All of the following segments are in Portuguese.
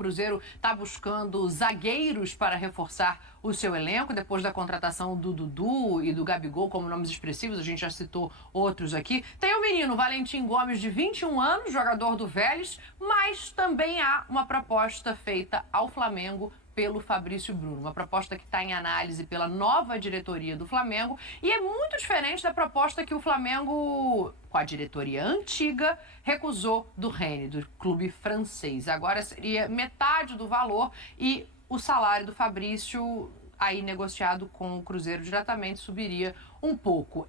Cruzeiro está buscando zagueiros para reforçar o seu elenco, depois da contratação do Dudu e do Gabigol como nomes expressivos, a gente já citou outros aqui. Tem o menino Valentim Gomes, de 21 anos, jogador do Vélez, mas também há uma proposta feita ao Flamengo pelo Fabrício Bruno, uma proposta que está em análise pela nova diretoria do Flamengo e é muito diferente da proposta que o Flamengo, com a diretoria antiga, recusou do Rennes, do clube francês. Agora seria metade do valor e o salário do Fabrício, aí negociado com o Cruzeiro diretamente, subiria um pouco.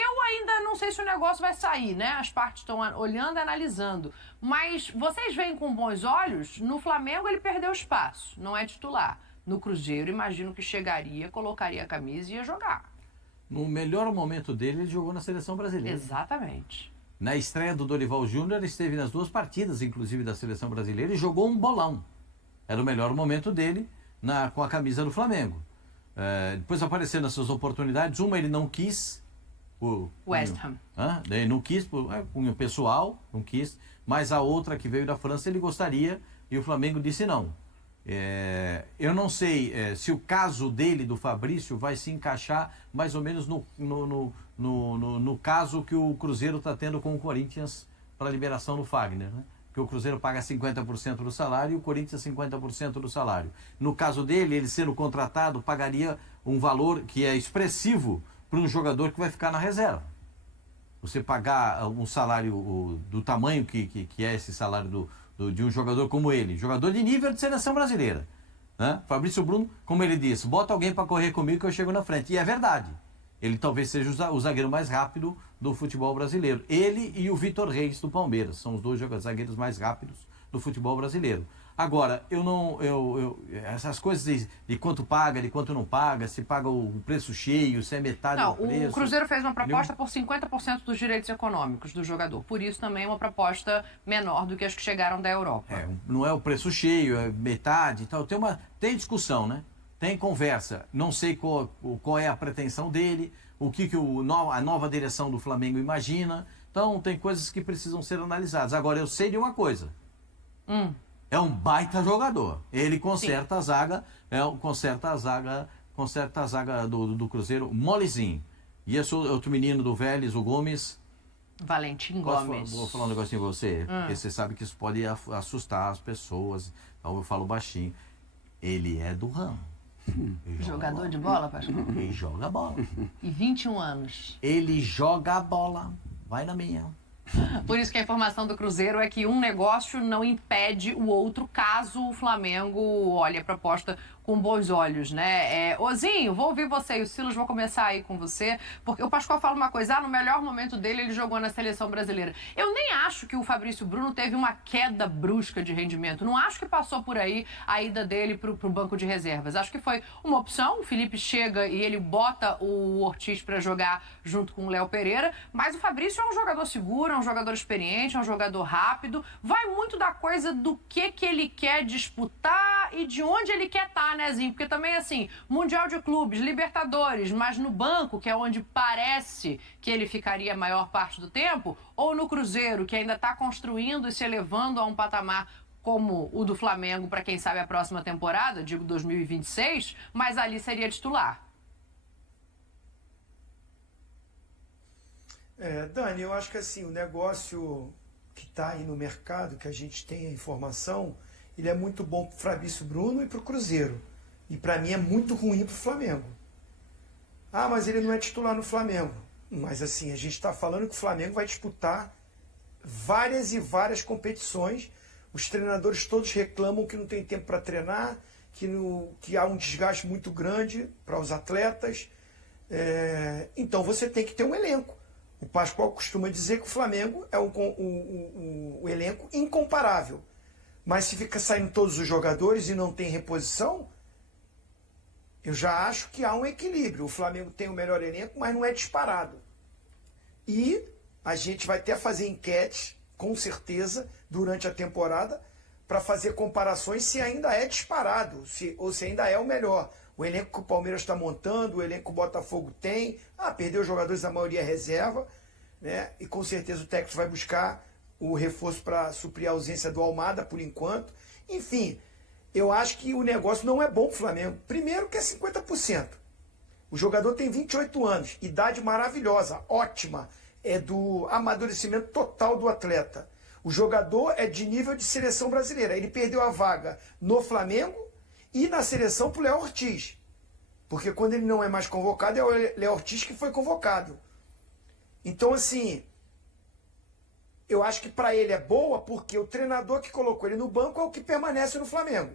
Eu ainda não sei se o negócio vai sair, né? As partes estão olhando e analisando. Mas vocês veem com bons olhos, no Flamengo ele perdeu espaço, não é titular. No Cruzeiro, imagino que chegaria, colocaria a camisa e ia jogar. No melhor momento dele, ele jogou na Seleção Brasileira. Exatamente. Na estreia do Dorival Júnior, esteve nas 2 partidas, inclusive, da Seleção Brasileira, e jogou um bolão. Era o melhor momento dele com a camisa do Flamengo. Depois apareceram essas oportunidades. Uma ele não quis. O West Ham. Daí não quis, cunho pessoal, não quis. Mas a outra que veio da França ele gostaria e o Flamengo disse não. Eu não sei se o caso dele, do Fabrício, vai se encaixar mais ou menos no caso que o Cruzeiro está tendo com o Corinthians para a liberação do Fagner, né? Que o Cruzeiro paga 50% do salário e o Corinthians 50% do salário. No caso dele, ele sendo contratado, pagaria um valor que é expressivo para um jogador que vai ficar na reserva. Você pagar um salário do tamanho que é esse salário de um jogador como ele, jogador de nível de seleção brasileira, né? Fabrício Bruno, como ele disse, bota alguém para correr comigo que eu chego na frente. E é verdade. Ele talvez seja o zagueiro mais rápido do futebol brasileiro. Ele e o Vitor Reis do Palmeiras são os 2 zagueiros mais rápidos do futebol brasileiro. Agora, essas coisas de quanto paga, de quanto não paga, se paga o preço cheio, se é metade do preço... O Cruzeiro fez uma proposta por 50% dos direitos econômicos do jogador. Por isso também é uma proposta menor do que as que chegaram da Europa. Não é o preço cheio, é metade e tal. Tem discussão, né? Tem conversa. Não sei qual é a pretensão dele, o que a nova direção do Flamengo imagina. Então, tem coisas que precisam ser analisadas. Agora, eu sei de uma coisa. É um baita jogador. Ele conserta a zaga, conserta a zaga do Cruzeiro, molezinho. E esse outro menino do Vélez, o Gomes... Valentim Gomes. Vou falar um negocinho pra você, porque você sabe que isso pode assustar as pessoas. Então eu falo baixinho. Ele é do ramo. Jogador de bola, Pascoal? Ele joga bola. E 21 anos. Ele joga a bola. Vai na minha. Por isso que a informação do Cruzeiro é que um negócio não impede o outro, caso o Flamengo olhe a proposta com bons olhos, né? Ozinho, vou ouvir você e o Silas, vou começar aí com você, porque o Pascoal fala uma coisa, no melhor momento dele ele jogou na seleção brasileira. Eu nem acho que o Fabrício Bruno teve uma queda brusca de rendimento, não acho que passou por aí a ida dele pro banco de reservas. Acho que foi uma opção, o Felipe chega e ele bota o Ortiz para jogar junto com o Léo Pereira, mas o Fabrício é um jogador seguro, é um jogador experiente, é um jogador rápido, vai muito da coisa do que ele quer disputar e de onde ele quer estar, né, Zinho? Porque também, assim, Mundial de Clubes, Libertadores, mas no banco, que é onde parece que ele ficaria a maior parte do tempo, ou no Cruzeiro, que ainda está construindo e se elevando a um patamar como o do Flamengo, para quem sabe a próxima temporada, digo 2026, mas ali seria titular. Dani, eu acho que assim, o negócio que está aí no mercado, que a gente tem a informação, ele é muito bom para o Fabrício Bruno e para o Cruzeiro. E para mim é muito ruim para o Flamengo. Mas ele não é titular no Flamengo. Mas assim, a gente está falando que o Flamengo vai disputar várias e várias competições. Os treinadores todos reclamam que não tem tempo para treinar, que há um desgaste muito grande para os atletas. Então você tem que ter um elenco. O Pascoal costuma dizer que o Flamengo é um elenco incomparável. Mas se fica saindo todos os jogadores e não tem reposição, eu já acho que há um equilíbrio. O Flamengo tem o melhor elenco, mas não é disparado. E a gente vai até fazer enquete, com certeza, durante a temporada, para fazer comparações se ainda é disparado, ou se ainda é o melhor. O elenco que o Palmeiras está montando, o elenco que o Botafogo tem, perdeu jogadores, a maioria é reserva, né? E com certeza o técnico vai buscar o reforço para suprir a ausência do Almada, por enquanto. Enfim, eu acho que o negócio não é bom pro Flamengo. Primeiro que é 50%. O jogador tem 28 anos, idade maravilhosa, ótima. É do amadurecimento total do atleta. O jogador é de nível de seleção brasileira. Ele perdeu a vaga no Flamengo e na seleção pro Léo Ortiz. Porque quando ele não é mais convocado, é o Léo Ortiz que foi convocado. Então, assim, eu acho que para ele é boa porque o treinador que colocou ele no banco é o que permanece no Flamengo,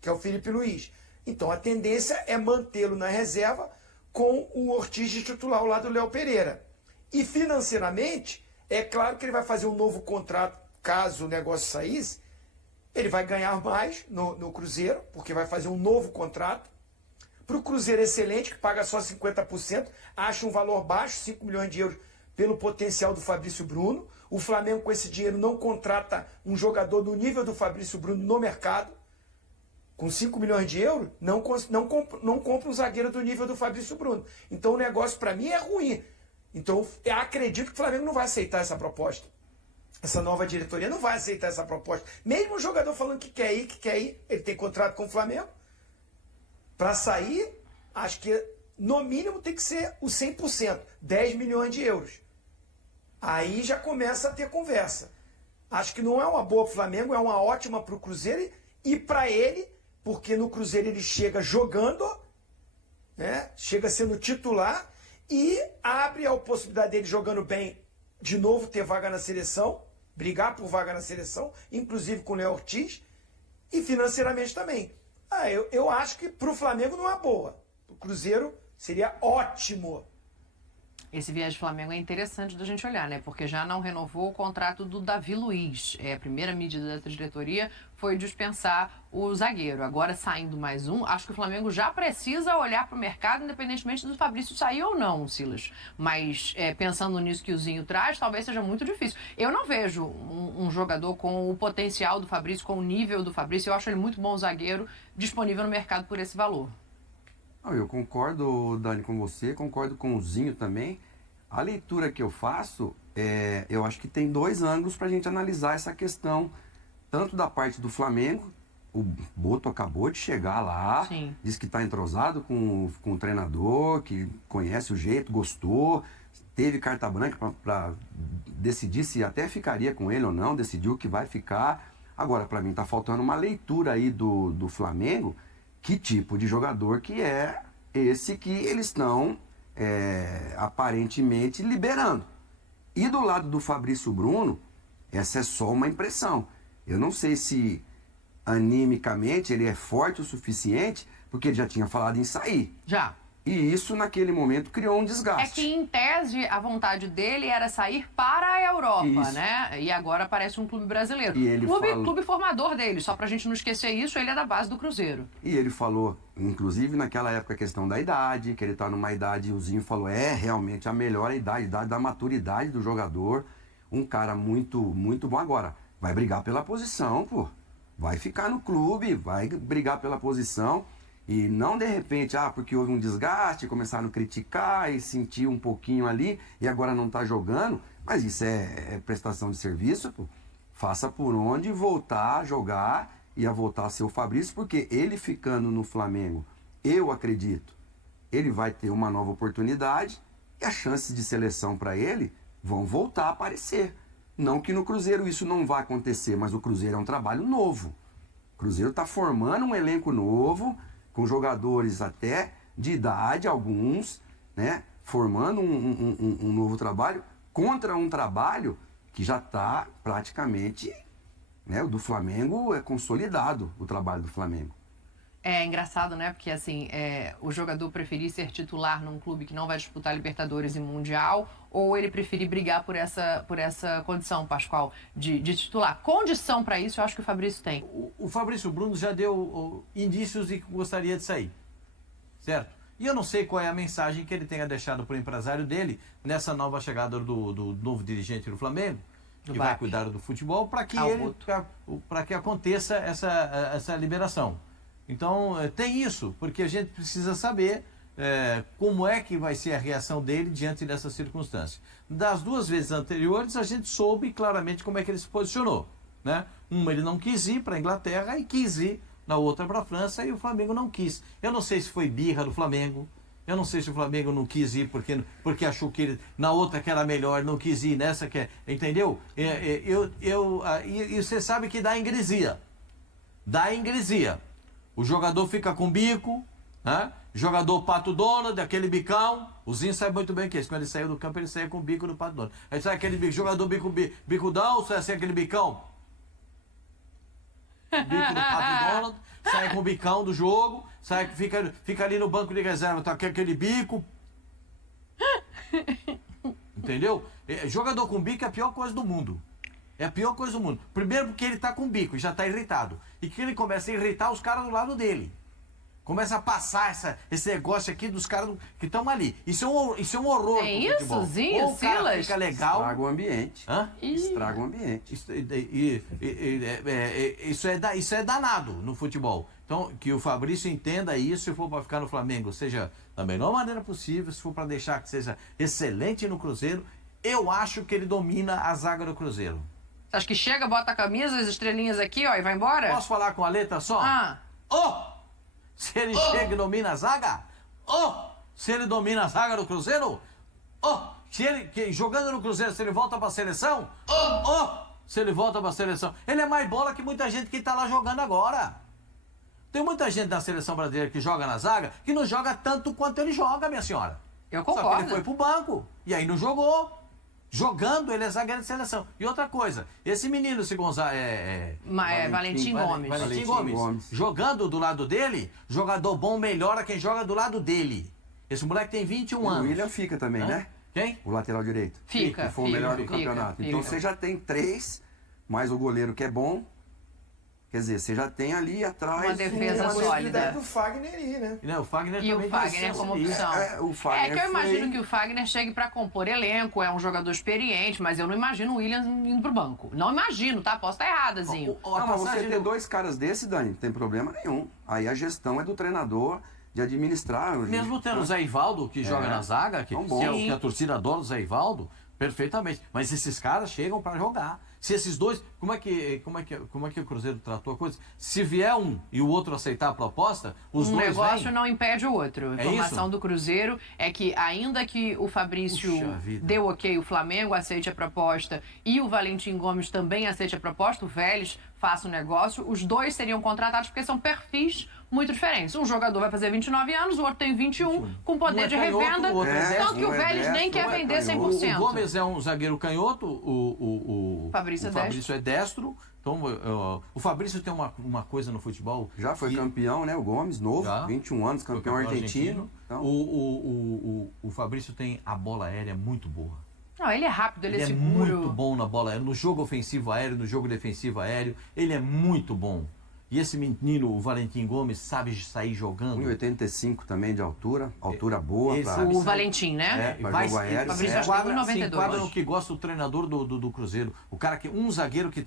que é o Felipe Luiz. Então, a tendência é mantê-lo na reserva com o Ortiz de titular ao lado do Léo Pereira. E financeiramente, é claro que ele vai fazer um novo contrato, caso o negócio saísse, ele vai ganhar mais no Cruzeiro, porque vai fazer um novo contrato. Para o Cruzeiro excelente, que paga só 50%, acha um valor baixo, 5 milhões de euros, pelo potencial do Fabrício Bruno. O Flamengo, com esse dinheiro, não contrata um jogador do nível do Fabrício Bruno no mercado. Com 5 milhões de euros, não compra um zagueiro do nível do Fabrício Bruno. Então o negócio, para mim, é ruim. Então eu acredito que o Flamengo não vai aceitar essa proposta. Essa nova diretoria não vai aceitar essa proposta. Mesmo o jogador falando que quer ir, ele tem contrato com o Flamengo. Para sair, acho que no mínimo tem que ser o 100%, 10 milhões de euros. Aí já começa a ter conversa. Acho que não é uma boa para o Flamengo, é uma ótima para o Cruzeiro e para ele, porque no Cruzeiro ele chega jogando, né? Chega sendo titular e abre a possibilidade dele jogando bem, de novo ter vaga na seleção, brigar por vaga na seleção, inclusive com o Léo Ortiz, e financeiramente também. Eu acho que para o Flamengo não é boa. O Cruzeiro seria ótimo. Esse viés do Flamengo é interessante da gente olhar, né? Porque já não renovou o contrato do Davi Luiz. A primeira medida da diretoria foi dispensar o zagueiro. Agora, saindo mais um, acho que o Flamengo já precisa olhar para o mercado, independentemente do Fabrício sair ou não, Silas. Mas, pensando nisso que o Zinho traz, talvez seja muito difícil. Eu não vejo um jogador com o potencial do Fabrício, com o nível do Fabrício. Eu acho ele muito bom zagueiro, disponível no mercado por esse valor. Eu concordo, Dani, com você, concordo com o Zinho também. A leitura que eu faço, eu acho que tem dois ângulos para a gente analisar essa questão, tanto da parte do Flamengo, o Boto acabou de chegar lá, Sim. Diz que está entrosado com o treinador, que conhece o jeito, gostou, teve carta branca para decidir se até ficaria com ele ou não, decidiu que vai ficar. Agora, para mim, está faltando uma leitura aí do Flamengo, que tipo de jogador que é esse que eles estão aparentemente liberando. E do lado do Fabrício Bruno, essa é só uma impressão. Eu não sei se animicamente ele é forte o suficiente, porque ele já tinha falado em sair. Já. E isso, naquele momento, criou um desgaste. É que, em tese, a vontade dele era sair para a Europa, Isso. né? E agora parece um clube brasileiro. E ele Clube formador dele, só pra gente não esquecer isso, ele é da base do Cruzeiro. E ele falou, inclusive naquela época, a questão da idade, que ele tá numa idade, o Zinho falou, realmente a melhor idade da maturidade do jogador. Um cara muito, muito bom. Agora, vai brigar pela posição, pô. Vai ficar no clube, vai brigar pela posição. E não de repente, porque houve um desgaste, começaram a criticar e sentir um pouquinho ali e agora não tá jogando. Mas isso é prestação de serviço, pô. Faça por onde voltar a jogar e a voltar a ser o Fabrício, porque ele ficando no Flamengo, eu acredito, ele vai ter uma nova oportunidade e as chances de seleção para ele vão voltar a aparecer. Não que no Cruzeiro isso não vai acontecer, mas o Cruzeiro é um trabalho novo. O Cruzeiro está formando um elenco novo, com jogadores até de idade, alguns, né, formando um novo trabalho, contra um trabalho que já está praticamente, né, o do Flamengo é consolidado, o trabalho do Flamengo. É engraçado, né? Porque, assim, o jogador preferir ser titular num clube que não vai disputar Libertadores e Mundial, ou ele preferir brigar por essa condição, Pascoal, de titular. Condição para isso, eu acho que o Fabrício tem. O Fabrício Bruno já deu indícios de que gostaria de sair, certo? E eu não sei qual é a mensagem que ele tenha deixado para o empresário dele nessa nova chegada do novo dirigente do Flamengo, que vai cuidar do futebol, para que aconteça essa liberação. Então, tem isso, porque a gente precisa saber como é que vai ser a reação dele diante dessa circunstância. Das duas vezes anteriores, a gente soube claramente como é que ele se posicionou. né? Uma ele não quis ir para a Inglaterra e quis ir na outra para a França e o Flamengo não quis. Eu não sei se foi birra do Flamengo, eu não sei se o Flamengo não quis ir porque achou que ele, na outra que era melhor, não quis ir nessa que é, entendeu? E você sabe que dá ingresia. Dá ingresia. O jogador fica com bico, né? Jogador Pato Donald, aquele bicão. O Zinho sabe muito bem que isso. Quando ele saiu do campo, ele saía com o bico do Pato Donald. Aí sai aquele bico, jogador bicudão, sai assim aquele bicão. Bico do Pato Donald, sai com o bicão do jogo, sai, fica ali no banco de reserva, tá com aquele bico. Entendeu? Jogador com bico é a pior coisa do mundo. É a pior coisa do mundo. Primeiro porque ele tá com bico e já tá irritado. E que ele começa a irritar os caras do lado dele. Começa a passar esse negócio aqui dos caras que estão ali. Isso é um horror. É isso, Zinho, o cara Silas? fica legal. Estraga o ambiente. Hã? Estraga o ambiente. Isso é danado no futebol. Então, que o Fabrício entenda isso, se for para ficar no Flamengo, seja da melhor maneira possível, se for para deixar que seja excelente no Cruzeiro, eu acho que ele domina a zaga do Cruzeiro. Você acha que chega, bota a camisa, as estrelinhas aqui, ó, e vai embora? Posso falar com a letra só? Ah. Se ele chega e domina a zaga? Se ele domina a zaga do Cruzeiro? Se ele, jogando no Cruzeiro, se ele volta para a seleção? Se ele volta para a seleção. Ele é mais bola que muita gente que está lá jogando agora. Tem muita gente da seleção brasileira que joga na zaga que não joga tanto quanto ele joga, minha senhora. Eu concordo. Só que ele foi pro banco e aí não jogou. Jogando, ele é zagueiro de seleção. E outra coisa, esse menino, esse Valentim Gomes. Valentim Gomes. Jogando do lado dele, jogador bom melhora quem joga do lado dele. Esse moleque tem 21 anos. O William fica também, né? Quem? O lateral direito. Fica. Que foi o melhor do campeonato. Então você já tem 3, mais o goleiro que é bom. Quer dizer, você já tem ali atrás uma defesa a sólida. possibilidade do Fagner aí, né? Não, o Fagner E também o Fagner como opção. O Fagner que eu imagino que o Fagner chegue para compor elenco, é um jogador experiente, mas eu não imagino o William indo pro banco. Não imagino, tá? Posso estar errada, Zinho. Não, mas você ter 2 caras desse, Dani, não tem problema nenhum. Aí a gestão é do treinador de administrar. Mesmo tendo o Zé Ivaldo, que joga na zaga, que a torcida adora o Zé Ivaldo, perfeitamente. Mas esses caras chegam para jogar. Se esses dois, como é que o Cruzeiro tratou a coisa? Se vier um e o outro aceitar a proposta, os dois negócio vêm. não impede o outro. A informação isso? do Cruzeiro é que ainda que o Fabrício deu ok, o Flamengo aceite a proposta e o Valentim Gomes também aceite a proposta, o Vélez faça o negócio, os dois seriam contratados porque são perfis muito diferentes. Um jogador vai fazer 29 anos, o outro tem 21, com poder de revenda, tanto que o Vélez nem quer vender 100%. O Gomes é um zagueiro canhoto, o Fabrício é destro. Então, o Fabrício tem uma coisa no futebol. Já foi campeão, né? O Gomes, novo, 21 anos, campeão argentino. Então... O Fabrício tem a bola aérea muito boa. Não, ele é rápido, ele é seguro. Muito bom na bola aérea, no jogo ofensivo aéreo, no jogo defensivo aéreo. Ele é muito bom. E esse menino, o Valentim Gomes, sabe sair jogando. 1,85 também de altura boa. O Valentim, né? Vai jogo aéreo. O Fabrício se enquadra no que gosta o treinador do Cruzeiro. O cara um zagueiro que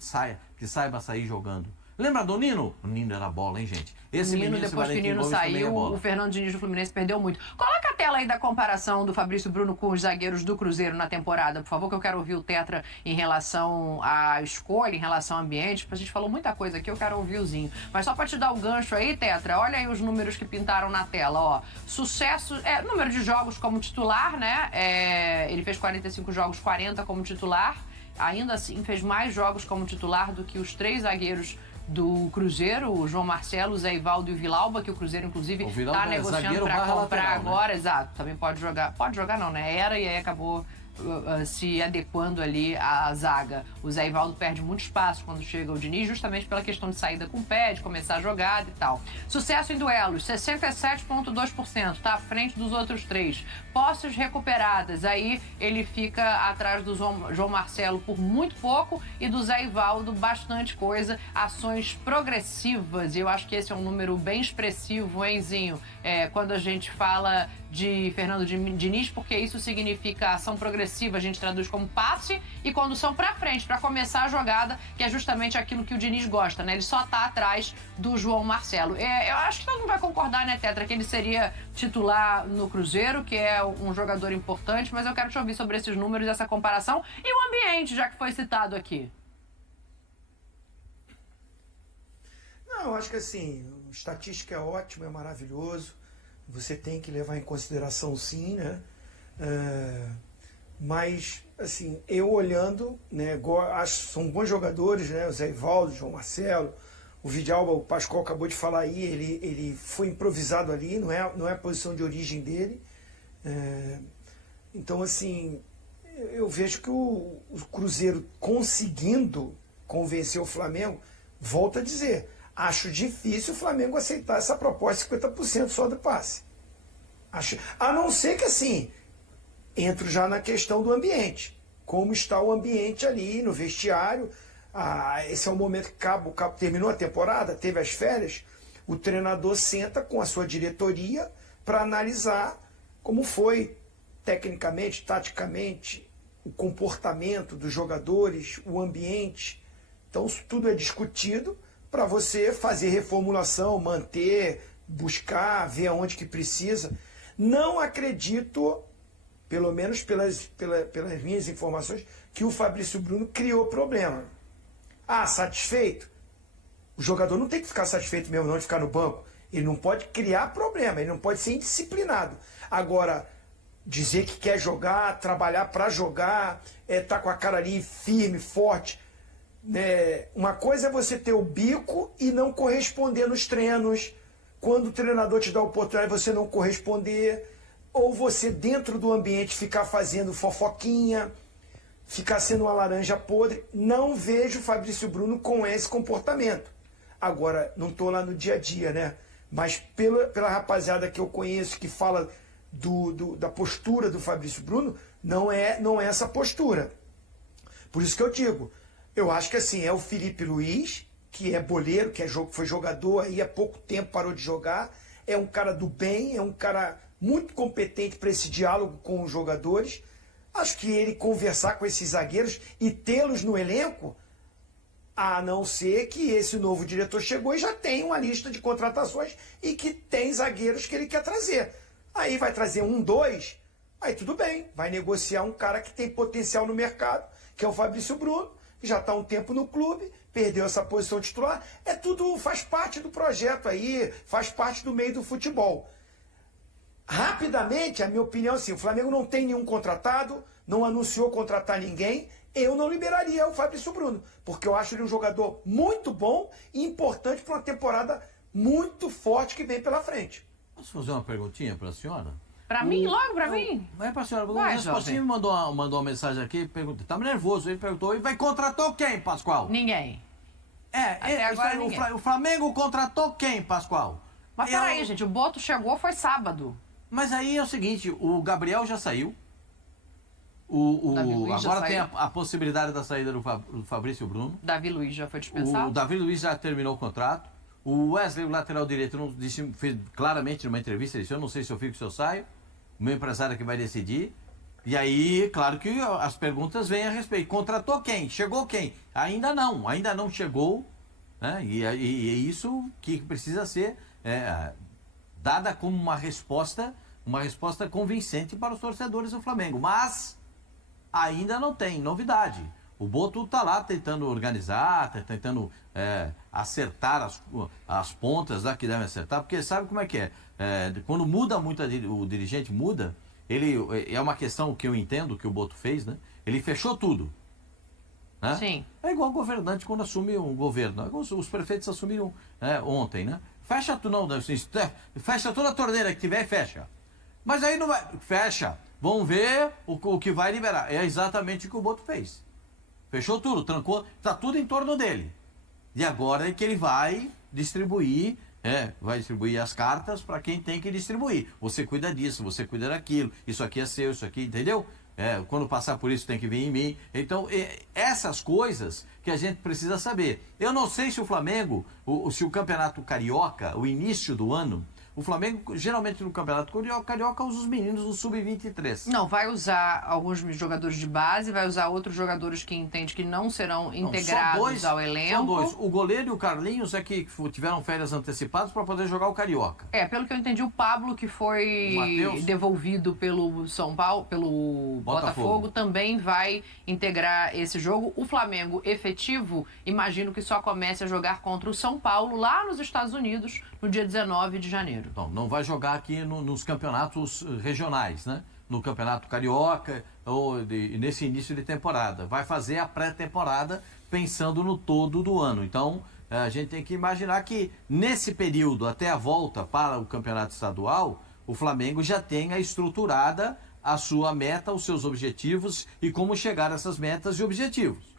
saiba sair jogando. Lembra do Nino? O Nino era bola, hein, gente? Esse menino, depois que o Nino saiu, o Fernando Diniz do Fluminense perdeu muito. Coloca a tela aí da comparação do Fabrício Bruno com os zagueiros do Cruzeiro na temporada, por favor, que eu quero ouvir o Tetra em relação à escolha, em relação ao ambiente. A gente falou muita coisa aqui, eu quero ouvir o Zinho. Mas só para te dar o gancho aí, Tetra, olha aí os números que pintaram na tela, ó. Sucesso, número de jogos como titular, né? Ele fez 45 jogos, 40 como titular. Ainda assim, fez mais jogos como titular do que os 3 zagueiros do Cruzeiro, o João Marcelo, o Zé Ivaldo e o Vilauba, que o Cruzeiro, inclusive, está negociando para comprar lateral, agora. Né? Exato, também pode jogar. Pode jogar não, né? Era e aí acabou se adequando ali à zaga. O Zé Ivaldo perde muito espaço quando chega o Diniz, justamente pela questão de saída com o pé, de começar a jogada e tal. Sucesso em duelos, 67,2%, tá à frente dos outros 3. Posses recuperadas, aí ele fica atrás do João Marcelo por muito pouco e do Zé Ivaldo bastante coisa. Ações progressivas, e eu acho que esse é um número bem expressivo, hein, Zinho? Quando a gente fala de Fernando Diniz, porque isso significa ação progressiva, a gente traduz como passe, e condução pra frente, pra começar a jogada, que é justamente aquilo que o Diniz gosta, né? Ele só tá atrás do João Marcelo. Eu acho que todo mundo vai concordar, né, Tetra, que ele seria titular no Cruzeiro, que é um jogador importante, mas eu quero te ouvir sobre esses números, essa comparação e o ambiente, já que foi citado aqui. Não, eu acho que assim, estatística é ótimo, é maravilhoso. Você tem que levar em consideração sim, né? Mas, assim, eu olhando, né, acho que são bons jogadores, né? O Zé Ivaldo, o João Marcelo, o Vidalba, o Pascoal acabou de falar aí, ele foi improvisado ali, não é a posição de origem dele. Então, assim, eu vejo que o Cruzeiro conseguindo convencer o Flamengo, volto a dizer, acho difícil o Flamengo aceitar essa proposta de 50% só do passe. A não ser que, assim, entro já na questão do ambiente. Como está o ambiente ali no vestiário. Esse é o momento que o Cabo terminou a temporada, teve as férias, o treinador senta com a sua diretoria para analisar como foi tecnicamente, taticamente, o comportamento dos jogadores, o ambiente. Então, isso tudo é discutido para você fazer reformulação, manter, buscar, ver aonde que precisa. Não acredito, pelo menos pelas minhas informações, que o Fabrício Bruno criou problema. Satisfeito? O jogador não tem que ficar satisfeito mesmo não de ficar no banco. Ele não pode criar problema, ele não pode ser indisciplinado. Agora, dizer que quer jogar, trabalhar para jogar, tá com a cara ali firme, forte. Uma coisa é você ter o bico e não corresponder nos treinos. Quando o treinador te dá a oportunidade, você não corresponder. Ou você, dentro do ambiente, ficar fazendo fofoquinha, ficar sendo uma laranja podre. Não vejo o Fabrício Bruno com esse comportamento. Agora, não estou lá no dia a dia, né? Mas pela rapaziada que eu conheço, que fala da postura do Fabrício Bruno, não é essa postura. Por isso que eu digo, eu acho que assim, é o Felipe Luiz, que é boleiro, foi jogador aí há pouco tempo, parou de jogar, é um cara do bem, é um cara muito competente para esse diálogo com os jogadores. Acho que ele conversar com esses zagueiros e tê-los no elenco, a não ser que esse novo diretor chegou e já tem uma lista de contratações e que tem zagueiros que ele quer trazer. Aí vai trazer 1, 2, aí tudo bem, vai negociar um cara que tem potencial no mercado, que é o Fabrício Bruno, que já está há um tempo no clube, perdeu essa posição titular. Tudo faz parte do projeto aí, faz parte do meio do futebol. Rapidamente, a minha opinião é assim, o Flamengo não tem nenhum contratado, não anunciou contratar ninguém, eu não liberaria o Fabrício Bruno, porque eu acho ele um jogador muito bom e importante para uma temporada muito forte que vem pela frente. Posso fazer uma perguntinha para a senhora? Para mim? Logo para mim? Vai para a senhora. Vai, o Pasquim me mandou uma mensagem aqui, pergunta, tá nervoso, ele perguntou, e vai contratar quem, Pascoal? Ninguém. Ninguém. O Flamengo contratou quem, Pascoal? Mas peraí, gente, o Boto chegou, foi sábado. Mas aí é o seguinte, o Gabriel já saiu. Agora tem a possibilidade da saída do Fabrício Bruno. Davi Luiz já foi dispensado? O Davi Luiz já terminou o contrato. O Wesley, o lateral direito, fez claramente numa entrevista, ele disse, eu não sei se eu fico ou se eu saio. O meu empresário é que vai decidir. E aí, claro que as perguntas vêm a respeito. Contratou quem? Chegou quem? Ainda não chegou. Né? E é isso que precisa ser dada como uma resposta convincente para os torcedores do Flamengo. Mas ainda não tem novidade. O Boto está lá tentando organizar, tentando acertar as pontas lá que devem acertar, porque sabe como é que é? Quando muda muito, o dirigente muda, é uma questão que eu entendo que o Boto fez, né? Ele fechou tudo. Né? Sim. É igual o governante quando assume um governo. Os prefeitos assumiram ontem, né? Fecha tudo, não, fecha toda a torneira que tiver e fecha. Mas aí não vai. Fecha. Vamos ver o que vai liberar. É exatamente o que o Boto fez. Fechou tudo, trancou, está tudo em torno dele. E agora é que ele vai distribuir as cartas para quem tem que distribuir. Você cuida disso, você cuida daquilo, isso aqui é seu, isso aqui, entendeu? Quando passar por isso tem que vir em mim. Então, essas coisas que a gente precisa saber. Eu não sei se o Flamengo, se o Campeonato Carioca, o início do ano, O Flamengo, geralmente no Campeonato Carioca, usa os meninos do Sub-23. Não, vai usar alguns jogadores de base, vai usar outros jogadores que entende que não serão integrados ao elenco. São dois. O goleiro e o Carlinhos é que tiveram férias antecipadas para poder jogar o Carioca. Pelo que eu entendi, o Pablo, que foi devolvido pelo São Paulo, pelo Botafogo, também vai integrar esse jogo. O Flamengo efetivo, imagino que só comece a jogar contra o São Paulo, lá nos Estados Unidos, no dia 19 de janeiro. Então, não vai jogar aqui nos campeonatos regionais, né? No Campeonato Carioca ou nesse início de temporada. Vai fazer a pré-temporada pensando no todo do ano. Então, a gente tem que imaginar que nesse período, até a volta para o Campeonato Estadual, o Flamengo já tenha estruturada a sua meta, os seus objetivos e como chegar a essas metas e objetivos.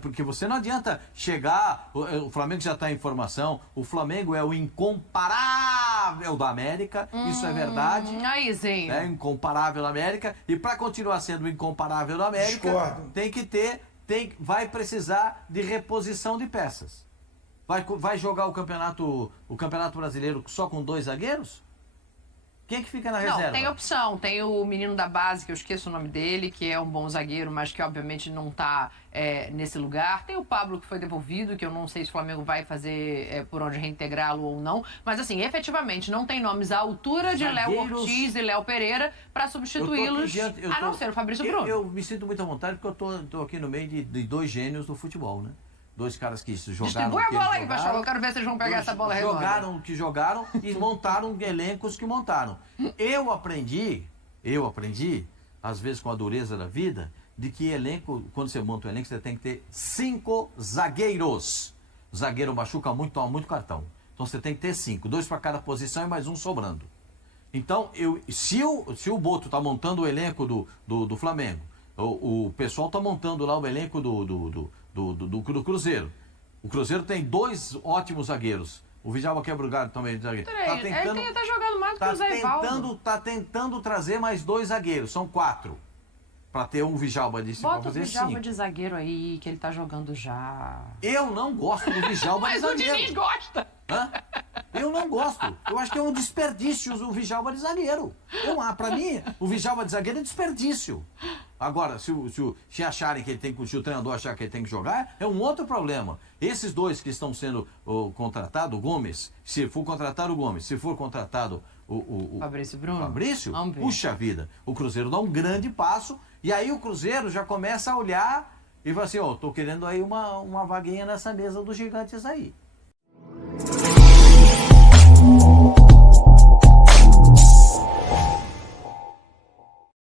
Porque você não adianta chegar, o Flamengo já está em formação, o Flamengo é o incomparável da América, isso é verdade. Aí sim. É incomparável da América, e para continuar sendo incomparável da América, vai precisar de reposição de peças. Vai jogar o Campeonato Brasileiro só com 2 zagueiros? Quem é que fica na reserva? Não, tem opção. Tem o menino da base, que eu esqueço o nome dele, que é um bom zagueiro, mas que obviamente não está nesse lugar. Tem o Pablo, que foi devolvido, que eu não sei se o Flamengo vai fazer por onde reintegrá-lo ou não. Mas assim, efetivamente, não tem nomes à altura de Léo Ortiz e Léo Pereira para substituí-los, a não ser o Fabrício Bruno. Eu me sinto muito à vontade porque eu tô aqui no meio de 2 gênios do futebol, né? 2 caras que jogaram. Distribui a bola aí, Paixão. Eu quero ver se eles vão pegar essa bola redonda. Jogaram e montaram elencos que montaram. Eu aprendi, às vezes com a dureza da vida, de que elenco, quando você monta um elenco, você tem que ter 5 zagueiros. O zagueiro machuca muito, toma muito cartão. Então você tem que ter 5, 2 para cada posição e mais um sobrando. Então, se o Boto está montando o elenco do Flamengo, o pessoal está montando lá o elenco do Cruzeiro. O Cruzeiro tem 2 ótimos zagueiros. O Djalma Quebra também zagueiro. Ele tem até jogado mais do que o Zé Ivaldo. Tá tentando trazer mais 2 zagueiros. São 4. Para ter um Djalma de 5. Bota o Djalma de zagueiro aí, que ele tá jogando já. Eu não gosto do Djalma de zagueiro. Mas o Diniz gosta. Eu não gosto. Eu acho que é um desperdício o Djalma de zagueiro. Para mim, o Djalma de zagueiro é desperdício. Agora, se acharem que ele tem que, se o treinador achar que ele tem que jogar, é um outro problema. Esses 2 que estão sendo contratados, o Gomes, se for contratado o Gomes, se for contratado o Fabrício Bruno. Fabrício, puxa vida, o Cruzeiro dá um grande passo, e aí o Cruzeiro já começa a olhar e fala assim, tô querendo aí uma vaguinha nessa mesa dos gigantes aí.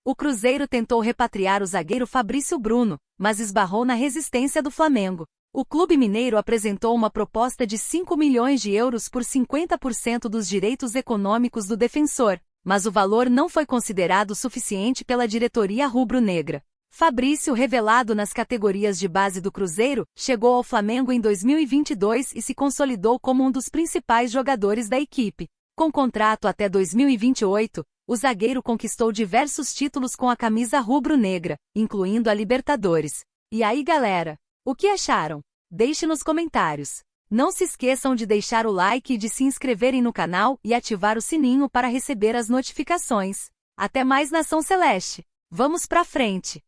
O Cruzeiro tentou repatriar o zagueiro Fabrício Bruno, mas esbarrou na resistência do Flamengo. O clube mineiro apresentou uma proposta de 5 milhões de euros por 50% dos direitos econômicos do defensor, mas o valor não foi considerado suficiente pela diretoria rubro-negra. Fabrício, revelado nas categorias de base do Cruzeiro, chegou ao Flamengo em 2022 e se consolidou como um dos principais jogadores da equipe. Com contrato até 2028, o zagueiro conquistou diversos títulos com a camisa rubro-negra, incluindo a Libertadores. E aí, galera? O que acharam? Deixe nos comentários. Não se esqueçam de deixar o like e de se inscreverem no canal e ativar o sininho para receber as notificações. Até mais, Nação Celeste! Vamos pra frente!